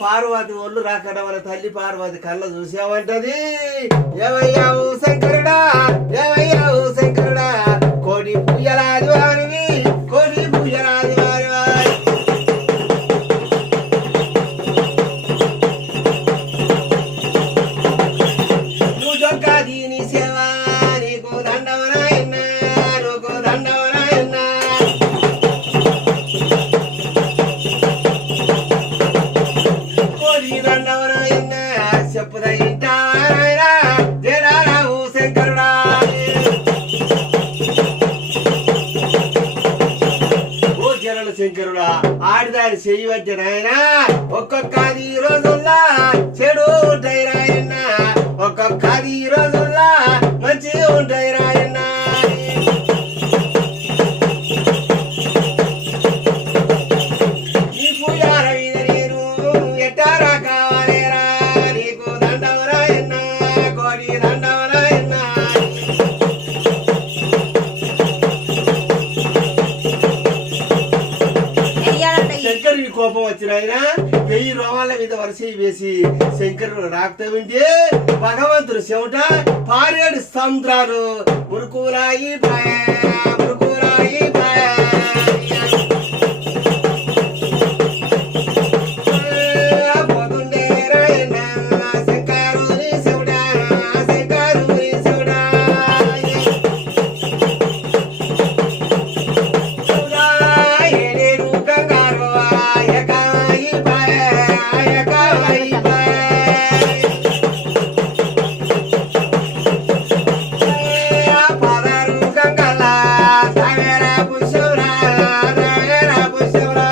పార్వతి ఒళ్ళు రాకడం వల్ల తల్లి పార్వతి కళ్ళ చూసావంటది. ఏమయ్యావు శంకరుడా, ఏమయ్యావు శంకరుడా, కోడి పుయ్యరాజు వారివి, కోడి పుయ్యరాజు వారి వారి నువ్వు జొక్కా దీని సేవ నీకు దండవనాయన్నా, నువ్వు దండవనాయన్నా. చెప్పుదా ఇంటారా జరావు శంకరుడా. ఓ జరల శంకరుడా, ఆడిదాని చెయ్యవచ్చే నాయన. ఒక్కొక్కది ఈ రోజుల్లా చెడు ఉంటాయి రాయన్న, ఒక్కొక్కది ఈ రోజుల్లా మంచి ఉంటాయి రాయన్న. ఈ పూజార మీద నేను ఎట్టారా కావాలేరా, నీకు దండవరాయన్న, కోడి దండవరాయన్న. శంకరుని కోపం వచ్చిన ఆయన 1000 రోమాల మీద వరుస వేసి శంకరుడు రాక్త వింటే భగవంతుడు చెమట పారేడు సముద్రాలు మురుకురాయి మురుకురాయి పోతుండే రాయన్న శంకరుని శివుడా, శంకరుని శివుడా. ఏడేడు గంగారు ఆయకాయి ఆయకాయి పదరు గంగల సాగర పుష్పరా, సాగర పుష్పరా.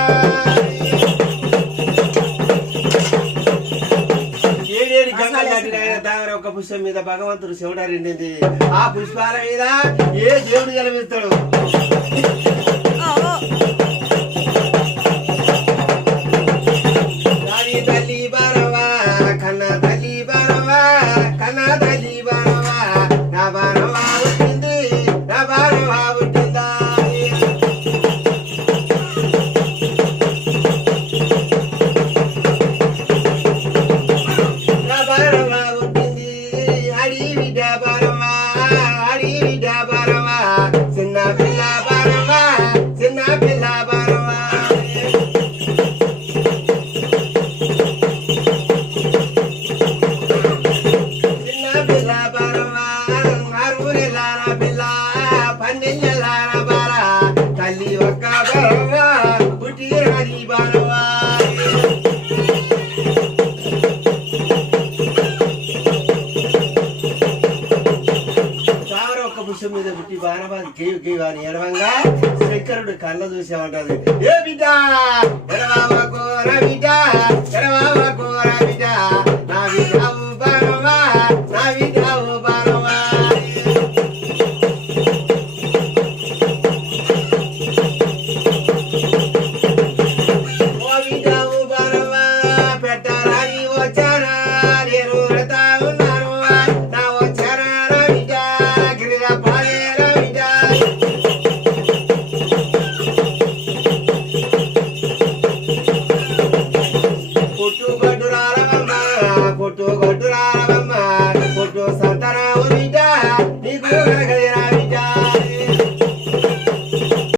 ఏడేడు గంగలు దాటిన ఆయన దాగర ఒక పుష్పం మీద భగవంతుడు శివుడా రెండింది. ఆ పుష్పాల మీద ఏ దేవుడు జలమిస్తాడు. తల్లి బారవా కన్న తల్లి బారవా, కన్న తల్లి బారవా, నా బారవా పుట్టింది, నా బారవా పుట్టిందా. నా బారవా పుట్టింది, అడి బిడ్డ బారవా, అడి బిడ్డ బారవా, చిన్న పిల్ల బారవా, చిన్న పిల్ల బారవా. తల్లి ఒక్క బారవా పుట్టి హరి బారవా. తామర ఒక్క పుష్పం మీద పుట్టి బారవా గేవి గేవి అని ఎడవంగా శంకరుడు కళ్ళ చూసేమంటది. ఏ బిడ్డ